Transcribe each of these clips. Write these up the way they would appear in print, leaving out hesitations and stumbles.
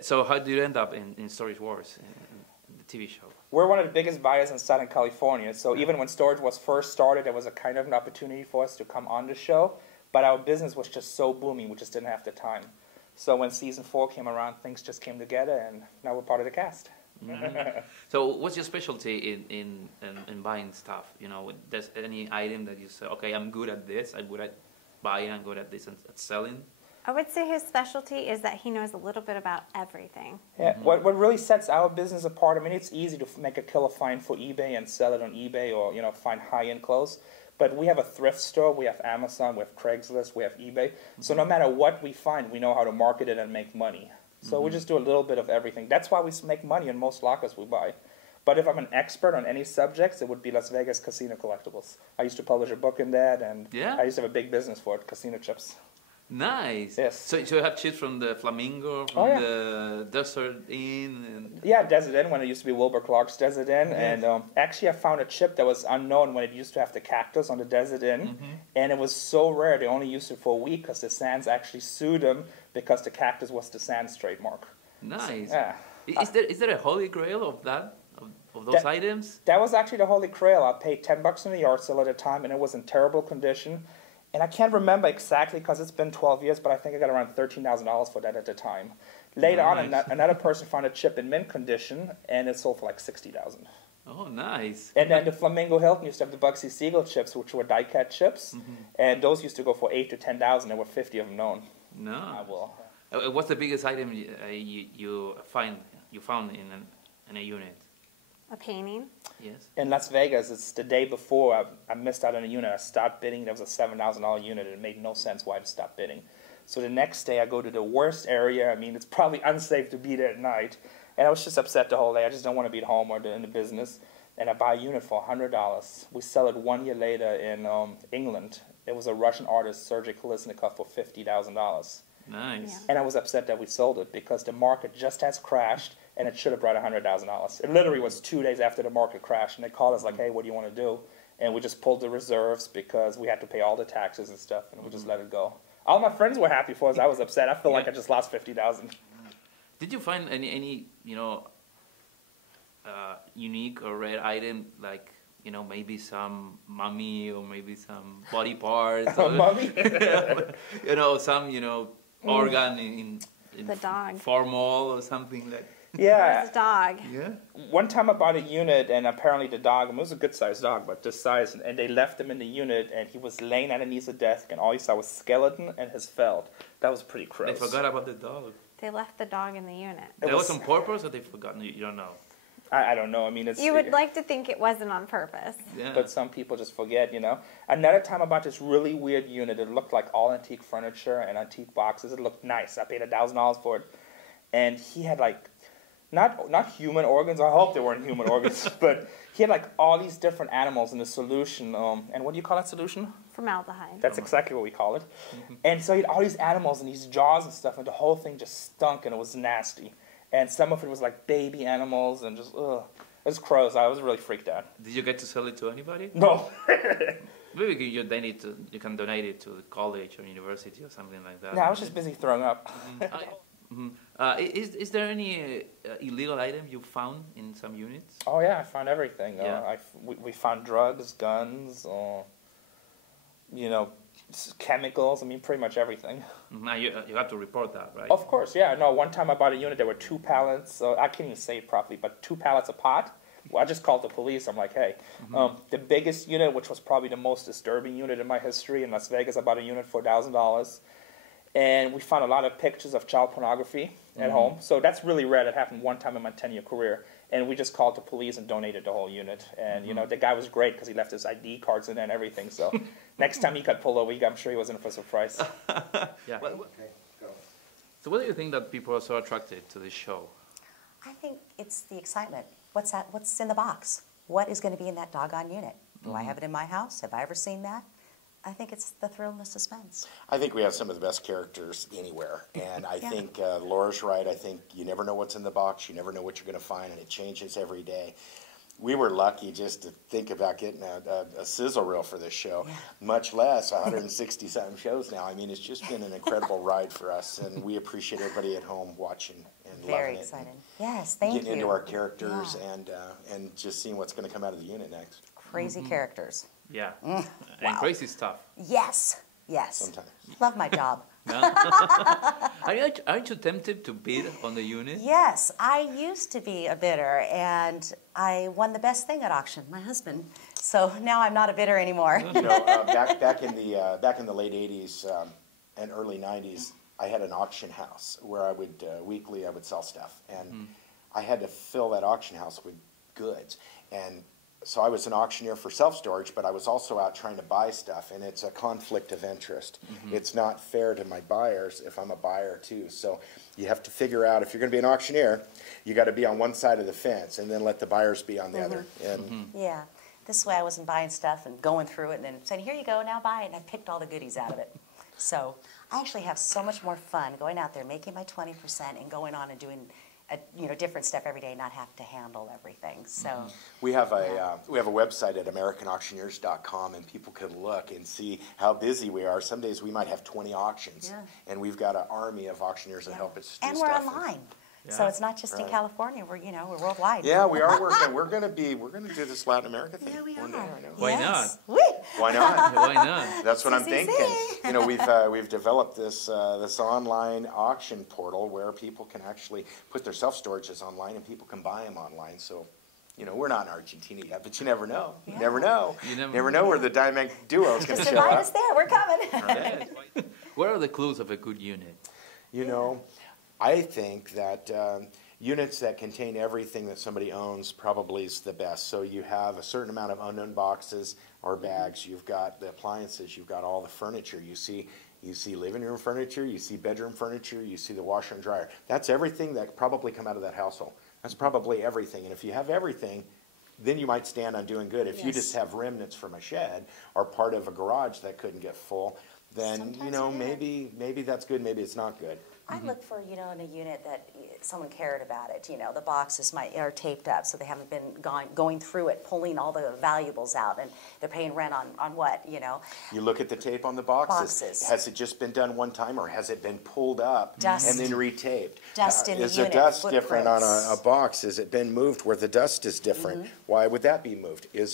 So how do you end up in Storage Wars, in the TV show? We're one of the biggest buyers in Southern California, so even when Storage was first started, there was a kind of an opportunity for us to come on the show, but our business was just so booming, we just didn't have the time. So when season 4 came around, things just came together, and now we're part of the cast. Mm-hmm. So what's your specialty in buying stuff? You know, there's any item that you say, okay, I'm good at this, I'm good at buying, I'm good at this, and at selling? I would say his specialty is that he knows a little bit about everything. Yeah, what really sets our business apart, I mean, it's easy to make a killer find for eBay and sell it on eBay, or, you know, find high-end clothes. But we have a thrift store, we have Amazon, we have Craigslist, we have eBay. So no matter what we find, we know how to market it and make money. So we just do a little bit of everything. That's why we make money in most lockers we buy. But if I'm an expert on any subjects, it would be Las Vegas casino collectibles. I used to publish a book in that, and I used to have a big business for it, casino chips. Nice. Yes. So you have chips from the Flamingo, from the Desert Inn? And... Yeah, Desert Inn, when it used to be Wilbur Clark's Desert Inn. Yes. And actually I found a chip that was unknown when it used to have the cactus on the Desert Inn. And it was so rare, they only used it for a week because the Sands actually sued them because the cactus was the Sands trademark. Nice. So, yeah. Is there a holy grail of that? Of those items? That was actually the holy grail. I paid $10 in the yard sale at the time, and it was in terrible condition. And I can't remember exactly because it's been 12 years, but I think I got around $13,000 for that at the time. Later on, another person found a chip in mint condition, and it sold for like $60,000. Oh, nice. And then the Flamingo Hilton used to have the Bugsy Siegel chips, which were die-cut chips, and those used to go for $8,000 to $10,000. There were 50 of them known. No. I will. What's the biggest item you found in a unit? A painting? Yes. In Las Vegas, it's the day before I missed out on a unit. I stopped bidding. There was a $7,000 unit. It made no sense why I stopped bidding. So the next day, I go to the worst area. I mean, it's probably unsafe to be there at night. And I was just upset the whole day. I just don't want to be at home or in the business. And I buy a unit for $100. We sell it 1 year later in England. It was a Russian artist, Sergei Kolesnikov, for $50,000. Nice. Yeah. And I was upset that we sold it because the market just has crashed, and it should have brought $100,000. It literally was 2 days after the market crashed, and they called us like, hey, what do you want to do? And we just pulled the reserves because we had to pay all the taxes and stuff, and we just let it go. All my friends were happy for us. I was upset. I feel like I just lost $50,000. Did you find any unique or rare item, like, you know, maybe some mummy or maybe some body parts? A mummy? You know, some, organ in the dog. formal or something like. Yeah. His dog. Yeah. One time I bought a unit, and apparently the dog, it was a good-sized dog, but this size, and they left him in the unit, and he was laying underneath the desk, and all you saw was skeleton and his felt. That was pretty gross. They forgot about the dog. They left the dog in the unit. That was on purpose, or they forgot? You don't know. I don't know. I mean, it's... You would like to think it wasn't on purpose. Yeah. But some people just forget, you know. Another time I bought this really weird unit. It looked like all antique furniture and antique boxes. It looked nice. I paid $1,000 for it. And he had like, not human organs. I hope they weren't human organs. But he had like all these different animals in the solution. And what do you call that solution? Formaldehyde. That's exactly what we call it. And so he had all these animals and these jaws and stuff. And the whole thing just stunk and it was nasty. And some of it was like baby animals and just, ugh. It was gross. I was really freaked out. Did you get to sell it to anybody? No. Maybe you can donate it to the college or university or something like that. No, I was just busy throwing up. Is there any illegal item you found in some units? Oh yeah, I found everything. Yeah. We found drugs, guns, chemicals. I mean, pretty much everything. Now you have to report that, right? Of course, yeah. No, one time I bought a unit. There were 2 pallets. I can't even say it properly, but 2 pallets of pot. Well, I just called the police. I'm like, hey, the biggest unit, which was probably the most disturbing unit in my history in Las Vegas, I bought a unit for $1,000. And we found a lot of pictures of child pornography at home. So that's really rare. That happened one time in my 10-year career. And we just called the police and donated the whole unit. And, the guy was great because he left his ID cards in there and everything. So next time he got pulled over, I'm sure he was in for a surprise. Yeah. So what do you think that people are so attracted to this show? I think it's the excitement. What's in the box? What is going to be in that doggone unit? Do I have it in my house? Have I ever seen that? I think it's the thrill and the suspense. I think we have some of the best characters anywhere. And I think Laura's right. I think you never know what's in the box. You never know what you're going to find, and it changes every day. we were lucky just to think about getting a sizzle reel for this show, much less 160-something shows now. I mean, it's just been an incredible ride for us, and we appreciate everybody at home watching and Very loving excited. it. Yes, thank you. Getting into our characters and just seeing what's going to come out of the unit next. Crazy characters. Yeah. And crazy stuff. Yes, yes. Sometimes. Love my job. Aren't you tempted to bid on the unit? Yes, I used to be a bidder, and I won the best thing at auction, my husband. So now I'm not a bidder anymore. You know, back in the late '80s and early '90s, I had an auction house where I would weekly I would sell stuff, and I had to fill that auction house with goods. And so I was an auctioneer for self-storage, but I was also out trying to buy stuff, and it's a conflict of interest. It's not fair to my buyers if I'm a buyer too. So you have to figure out, if you're going to be an auctioneer, you got to be on one side of the fence and then let the buyers be on the other. And Yeah, this way I wasn't buying stuff and going through it and then saying, here you go, now buy it, and I picked all the goodies out of it. So I actually have so much more fun going out there, making my 20% and going on and doing different stuff every day, not have to handle everything. So we have a website at AmericanAuctioneers.com, and people can look and see how busy we are. Some days we might have 20 auctions, and we've got an army of auctioneers that help us do and stuff. we're online. So it's not just in California. We're worldwide. Yeah, we are working. We're gonna do this Latin America thing. Yeah, we one are. day, I know. Why Yes. not? Whee! Why not? Why not? That's what I'm See. thinking. You know, we've developed this online auction portal where people can actually put their self-storages online and people can buy them online. So, you know, we're not in Argentina yet, but you never know. You never know. You Never know where the Diamond Duo is going to Just show invite up. us there. We're coming. Yes. What are the clues of a good unit? You know, I think that units that contain everything that somebody owns probably is the best. So you have a certain amount of unknown boxes or bags. You've got the appliances. You've got all the furniture. You see living room furniture. You see bedroom furniture. You see the washer and dryer. That's everything that probably come out of that household. That's probably everything. And if you have everything, then you might stand on doing good. If you just have remnants from a shed or part of a garage that couldn't get full, then Sometimes maybe that's good. Maybe it's not good. I look for, in a unit that someone cared about it. The boxes are taped up, so they haven't been going through it, pulling all the valuables out, and they're paying rent on what. You look at the tape on the boxes. Has it just been done one time, or has it been pulled up Dust. and then retaped? Dust in the Is unit, the dust different on footprints. a box? Has it been moved where the dust is different? Why would that be moved? Is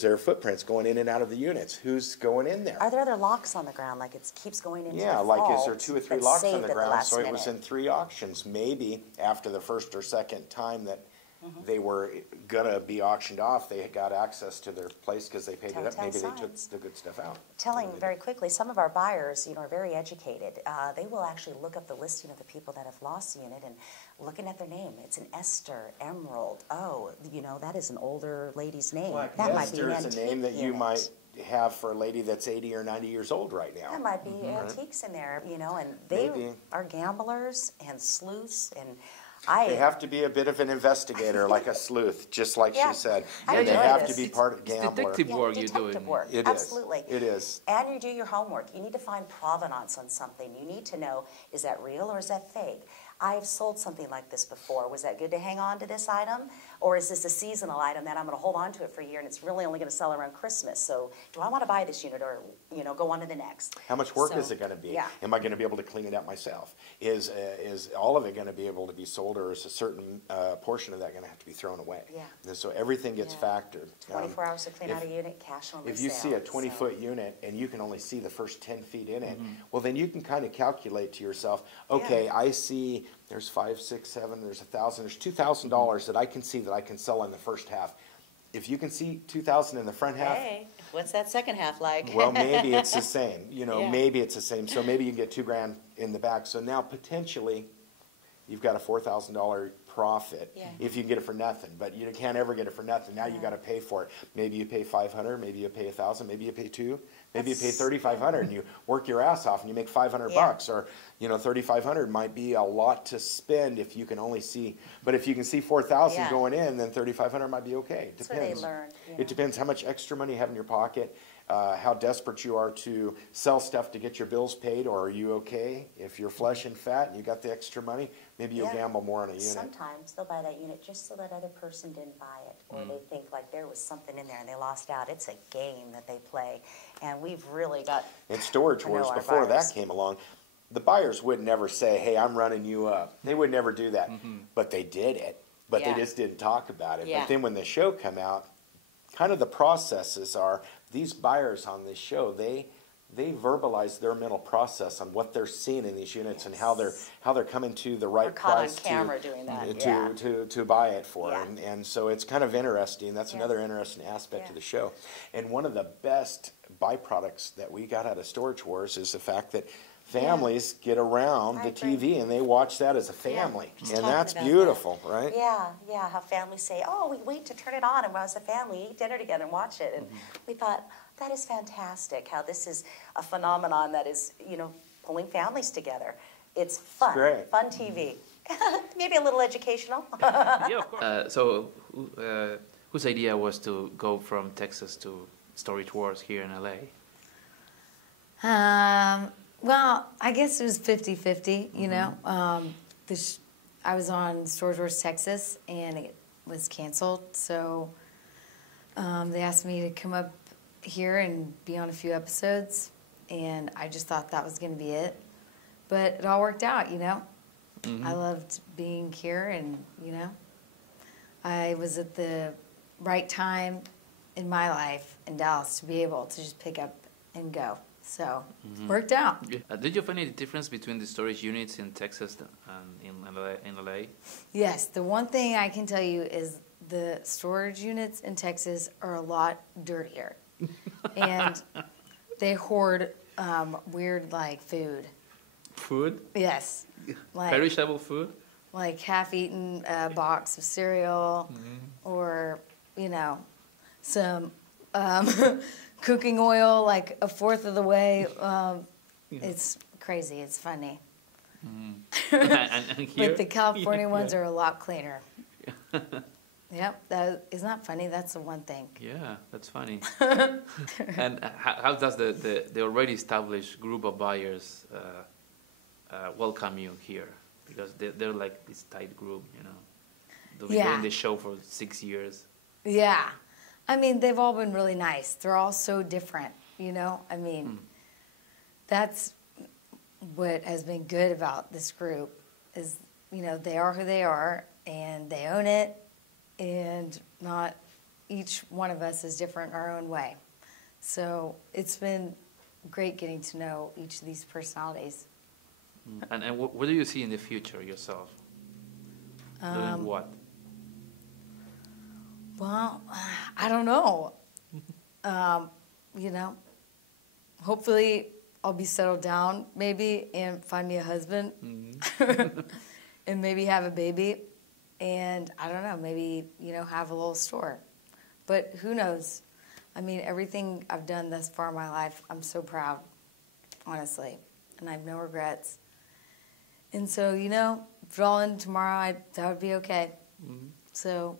there footprints going in and out of the units? Who's going in there? Are there other locks on the ground, like it keeps going into Yeah, the like is vault there 2 or 3 that's locks on saved the at ground? last So it was minute? in 3 auctions. Maybe after the first or second time that they were gonna be auctioned off, they got access to their place because they paid it up. Telltale Maybe they took signs. the good stuff out. Telling very quickly, some of our buyers, are very educated. They will actually look up the listing of the people that have lost the unit and looking at their name. It's an Esther, Emerald. Oh, that is an older lady's name. That might be an Esther is a name antique that you unit. might have for a lady that's 80 or 90 years old right now. That might be antiques in there, and they Maybe. are gamblers and sleuths, and They have to be a bit of an investigator, like a sleuth, just like Yeah. she said. I And they enjoy have this. to be part of It's gambler. detective work you're detective doing. work. It is. Absolutely. It is. And you do your homework. You need to find provenance on something. You need to know, is that real or is that fake? I've sold something like this before. Was that good to hang on to this item? Or is this a seasonal item that I'm going to hold on to it for a year and it's really only going to sell around Christmas? So do I want to buy this unit or, go on to the next? How much work So, is it going to be? yeah. Am I going to be able to clean it up myself? Is all of it going to be able to be sold, or is a certain portion of that going to have to be thrown away? Yeah. And so everything gets Yeah. factored. 24 hours to clean if- out a unit, cash on If you see a resale, 20-foot unit and you can only see the first 10 feet in it, well, then you can kind of calculate to yourself, okay, I see there's 5, 6, 7, there's 1,000, there's $2,000 that I can see that I can sell in the first half. If you can see 2,000 in the front half, Hey, what's that second half like? well, maybe it's the same. Yeah. Maybe it's the same. So maybe you can get $2,000 in the back. So now potentially, you've got a $4,000 profit Yeah. if you can get it for nothing. But you can't ever get it for nothing. Now you got to pay for it. Maybe you pay $500. Maybe you pay $1,000. Maybe you pay $2,000. Maybe you pay $3,500, and you work your ass off and you make $500 Yeah. bucks. Or $3,500 might be a lot to spend if you can only see. But if you can see 4,000 Yeah. going in, then $3,500 might be okay. It That's where they depends. learn. It depends how much extra money you have in your pocket. how desperate you are to sell stuff to get your bills paid, or are you okay? If you're flush and fat and you got the extra money, maybe you'll Yeah. gamble more on a unit. Sometimes they'll buy that unit just so that other person didn't buy it, or they think like there was something in there and they lost out. It's a game that they play, and we've really got In Storage to know Wars, our before buyers. that came along, the buyers would never say, hey, I'm running you up. They would never do that. But they did it. But Yeah. they just didn't talk about it. Yeah. But then when the show come out, kind of the processes are, these buyers on this show, they verbalize their mental process on what they're seeing in these units and how they're coming to the right We're caught on price camera doing that, to buy it for. Yeah. And so it's kind of interesting. That's Yeah. another interesting aspect Yeah. of the show. And one of the best byproducts that we got out of Storage Wars is the fact that families get around I the agree. TV and they watch that as a family. just And talking that's about beautiful, right? Yeah, how families say, oh, we wait to turn it on and as a family eat dinner together and watch it. And we thought, that is fantastic, how this is a phenomenon that is, pulling families together. It's fun, great. fun TV. Maybe a little educational. Yeah, of course. So, whose idea was to go from Texas to Storage Wars here in LA? Well, I guess it was 50-50, you know. I was on Storage Wars Texas, and it was canceled, so they asked me to come up here and be on a few episodes, and I just thought that was going to be it. But it all worked out, you know. I loved being here, and, I was at the right time in my life in Dallas to be able to just pick up and go. So, worked out. Did you find any difference between the storage units in Texas and in LA? Yes, the one thing I can tell you is the storage units in Texas are a lot dirtier. And they hoard weird, like, food. Food? Yes. Like, Perishable food? like half-eaten box of cereal or, some cooking oil, like a fourth of the way. It's crazy. It's funny. and here? But the California ones are a lot cleaner. Yep, isn't that funny? That's the one thing. Yeah, that's funny. And how does the already established group of buyers welcome you here? Because they're like this tight group, They've been doing this show for 6 years. Yeah. I mean, they've all been really nice. They're all so different, I mean, that's what has been good about this group is, they are who they are, and they own it, and not each one of us is different in our own way. So it's been great getting to know each of these personalities. And what do you see in the future yourself? Doing what? Well, I don't know. Hopefully I'll be settled down maybe and find me a husband and maybe have a baby. And I don't know, maybe, have a little store. But who knows? I mean, everything I've done thus far in my life, I'm so proud, honestly. And I have no regrets. And so, if it all ended tomorrow, that would be okay. So